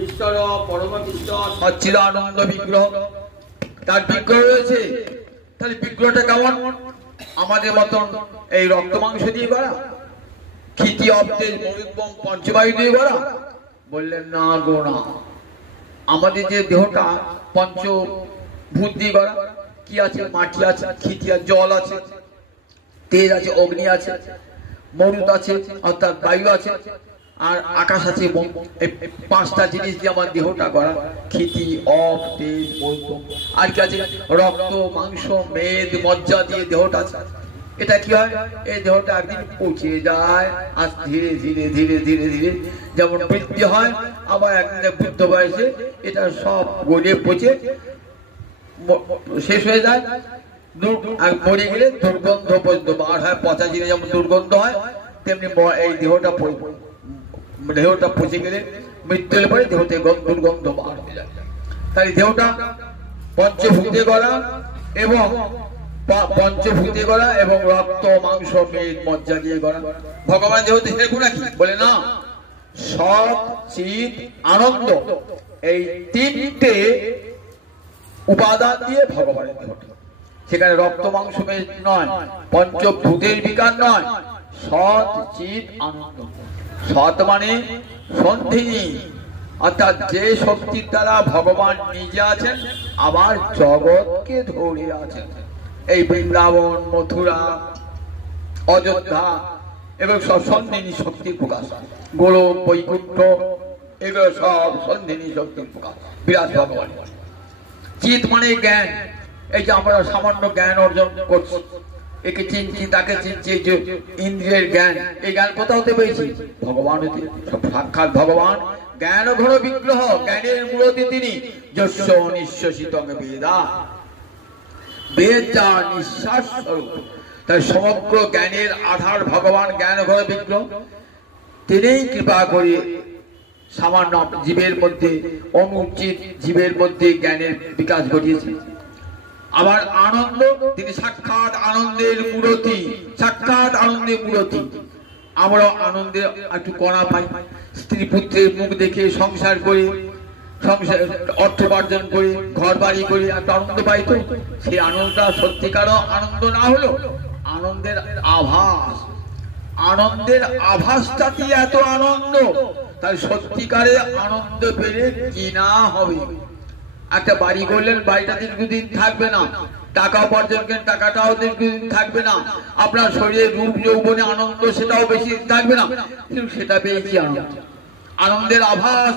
ঈশ্বর পরমকৃষ্ণ সচ্চিদ আনন্দ বিগ্রহ, তার বিগ্রহ রয়েছে। তাহলে বিগ্রহটা কেমন? আমাদের মতন এই রক্ত মাংস দিয়ে করা, ক্ষিতি অব্দেশ মরুদ্গম পঞ্চবায়ু দিয়ে করা? বললেন না গো না, আমাদের যে দেহটা পঞ্চভূত দিয়ে করা। কি আছে? মাটি আছে, ক্ষিতি আছে, জল আছে, তেজ আছে, অগ্নি আছে, মরুত আছে অর্থাৎ বায়ু আছে, আর আকাশ আছে। এই পাঁচটা জিনিস দিয়ে আমার দেহটা করা। ক্ষিতি, অপ, তেজ, মরুত, আর কি আছে? রক্ত, মাংস, মেদ, মজ্জা দিয়ে দেহটা আছে। এটা কি হয়? এই দেহটা একদিন পচে যায়, আর ধীরে ধীরে ধীরে ধীরে ধীরে যেমন বৃদ্ধি হয়, আবার একদিন বৃদ্ধ বয়সে এটা সব গলে পচে শেষ হয়ে যায়। মরে গেলে দুর্গন্ধ পর্যন্ত বার হয়। পচা জিনিস যেমন দুর্গন্ধ হয়, তেমনি এই দেহটা পচে গেলে, মৃত্যু হলে পরে দেহ থেকে দুর্গন্ধ বার হয়ে যায়। তাই দেহটা পঞ্চভূতে গড়া এবং পঞ্চভূতে গড়া এবং রক্ত, মাংস, মেদ, মজ্জা দিয়ে গড়া। ভগবান দেহতে হেগুনা কি? বলে না, সৎ, চিৎ, আনন্দ, এই তিনটে উপাদান দিয়ে ভগবানের দেহটা। সেখানে রক্ত, মাংস, মেদ নয়, পঞ্চভূতের বিকার নয়, সৎ, চিৎ, আনন্দ। সৎ মানে সন্ধিনী, অর্থাৎ যে শক্তির দ্বারা ভগবান নিজে আছেন, আবার জগৎকে ধরে আছেন। এই বৃন্দাবন, মথুরা, অযোধ্যা এবং সব সন্ধিনী শক্তির প্রকাশ। গোলক, বৈকুণ্ঠ, এগুলো সব সন্ধিনী শক্তির প্রকাশ, বিরাট ভগবান। চিৎ মানে জ্ঞান। এই যে আমরা সামান্য জ্ঞান অর্জন করছি, একে চিনছি, তাকে চিনছি, যে ইন্দ্রিয়ের জ্ঞান, এই জ্ঞান কোথা হতে পেয়েছি? ভগবান হতে। সাক্ষাৎ ভগবান জ্ঞান ঘন বিগ্রহ, জ্ঞানের মূলতি তিনি। যস্য নিঃশ্বসিতং বেদা, বেদ যার নিঃশ্বাস স্বরূপ। তাই সমগ্র জ্ঞানের আধার ভগবান জ্ঞান ঘন বিগ্রহ। তিনিই কৃপা করে সামান্য জীবের মধ্যে, অনুচিত জীবের মধ্যে জ্ঞানের বিকাশ ঘটিয়েছে। আবার আনন্দ, তিনি সাক্ষাৎ আনন্দের মূরতি, সাক্ষাৎ আনন্দের মূরতি। আমরা আনন্দের একটু কণা পাই, স্ত্রী পুত্রের মুখ দেখে সংসার করে, সংসার অর্থ উপার্জন করে, ঘর বাড়ি করে একটা আনন্দ পাই। তো সেই আনন্দটা সত্যিকার আনন্দ না হলো আনন্দের আভাস। আনন্দের আভাসটাতে এত আনন্দ, তাই সত্যিকারে আনন্দ পেলে কি না হবে। একটা বাড়ি করলেন, বাড়িটা দীর্ঘদিন থাকবে না। টাকা উপার্জন করেন, টাকাটাও দীর্ঘদিন থাকবে না। আপনার শরীরে রূপ যৌবনে আনন্দ, সেটাও বেশি থাকবে না। কিন্তু সেটা পেয়ে কি আনন্দ? আনন্দের আভাস